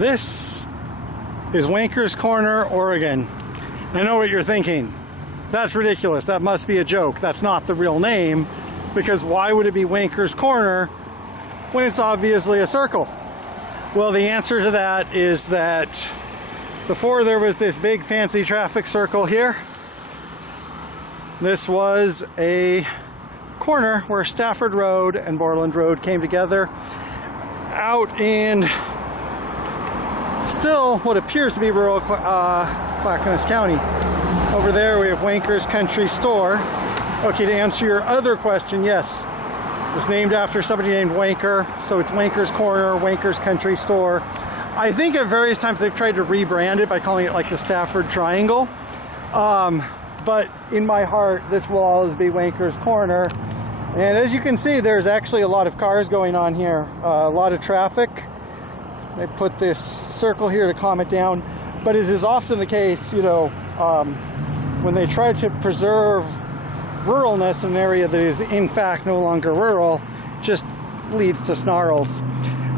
This is Wankers Corner, Oregon. I know what you're thinking. That's ridiculous. That must be a joke. That's not the real name, because why would it be Wankers Corner when it's obviously a circle? Well, the answer to that is that before there was this big fancy traffic circle here, this was a corner where Stafford Road and Borland Road came together out in still what appears to be rural Clackamas County. Over there we have Wankers Country Store. Okay, to answer your other question, yes, it's named after somebody named Wanker, so it's Wankers Corner, Wankers Country Store. I think at various times they've tried to rebrand it by calling it like the Stafford Triangle. But in my heart, this will always be Wankers Corner. And as you can see, there's actually a lot of cars going on here, a lot of traffic. They put this circle here to calm it down. But as is often the case, you know, when they try to preserve ruralness in an area that is in fact no longer rural, just leads to snarls.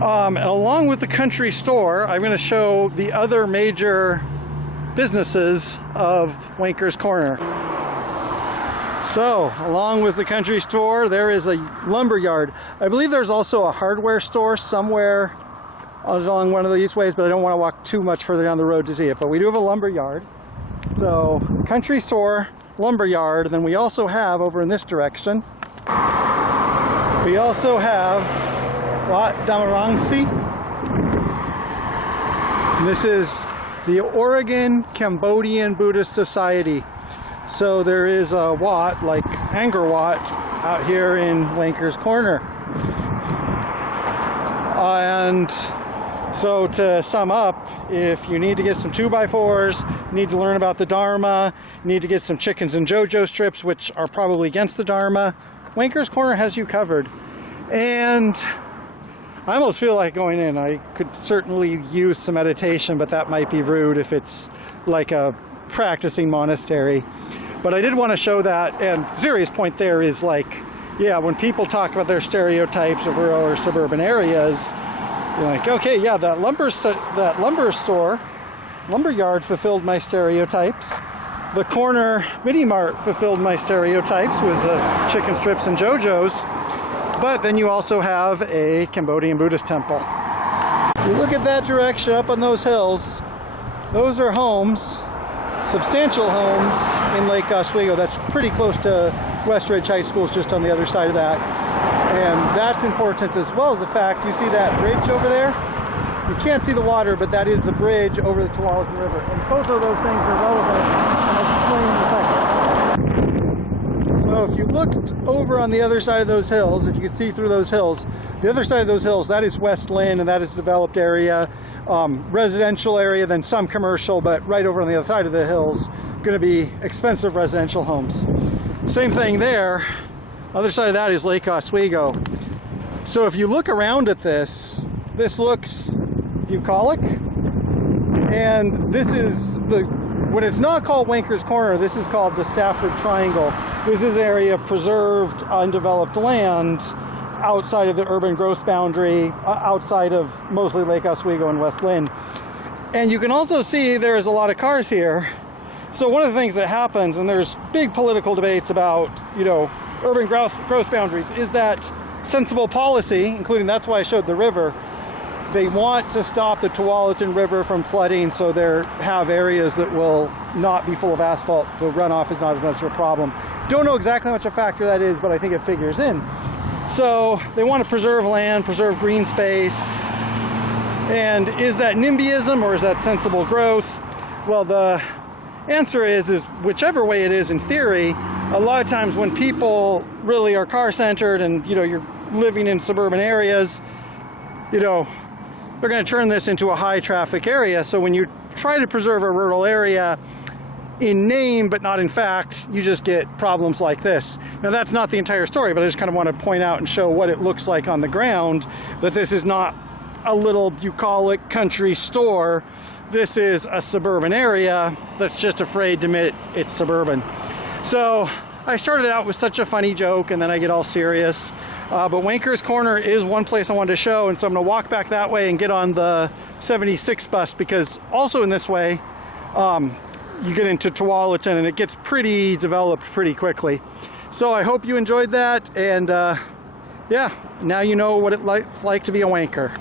And along with the country store, I'm going to show the other major businesses of Wankers Corner. So, along with the country store, there is a lumber yard. I believe there's also a hardware store somewhere along one of these ways, but I don't want to walk too much further down the road to see it. But we do have a lumber yard. So, country store, lumber yard, and then we also have over in this direction, we also have Wat Damarangsi. This is the Oregon Cambodian Buddhist Society. So there is a Wat, like Angkor Wat, out here in Wankers Corner. And so to sum up, if you need to get some 2x4s, need to learn about the Dharma, need to get some chickens and JoJo strips, which are probably against the Dharma, Wankers Corner has you covered. And I almost feel like going in. I could certainly use some meditation, but that might be rude if it's like a practicing monastery. But I did want to show that, and serious point there is like, yeah, when people talk about their stereotypes of rural or suburban areas, you're like, okay, yeah, that lumber yard fulfilled my stereotypes. The corner mini mart fulfilled my stereotypes with the chicken strips and JoJo's. But then you also have a Cambodian Buddhist temple. You look at that direction up on those hills, those are homes, substantial homes in Lake Oswego. That's pretty close to Westridge High School, just on the other side of that. And that's important, as well as the fact, you see that bridge over there? You can't see the water, but that is a bridge over the Tualatin River. And both of those things are relevant, and I'll explain in a second. So if you looked over on the other side of those hills, if you could see through those hills, the other side of those hills, that is West Linn, and that is a developed area, residential area, then some commercial, but right over on the other side of the hills, going to be expensive residential homes. Same thing there. Other side of that is Lake Oswego. So if you look around at this, this looks bucolic, and this is when it's not called Wankers Corner, this is called the Stafford Triangle. This is an area of preserved, undeveloped land outside of the urban growth boundary, outside of mostly Lake Oswego and West Linn. And you can also see there's a lot of cars here. So one of the things that happens, and there's big political debates about, you know, urban growth boundaries, is that sensible policy, including, that's why I showed the river, they want to stop the Tualatin River from flooding, so they have areas that will not be full of asphalt. The runoff is not as much of a problem. Don't know exactly how much a factor that is, but I think it figures in. So they want to preserve land, preserve green space. And is that NIMBYism or is that sensible growth? Well, the answer is whichever way it is in theory, a lot of times when people really are car-centered and, you know, you're living in suburban areas, you know, they're going to turn this into a high-traffic area. So when you try to preserve a rural area in name but not in fact, you just get problems like this. Now that's not the entire story, but I just kind of want to point out and show what it looks like on the ground, that this is not a little bucolic country store. This is a suburban area that's just afraid to admit it's suburban. So I started out with such a funny joke and then I get all serious. But Wankers Corner is one place I wanted to show, and so I'm going to walk back that way and get on the 76 bus, because also in this way you get into Tualatin and it gets pretty developed pretty quickly. So I hope you enjoyed that, and yeah, now you know what it's like to be a wanker.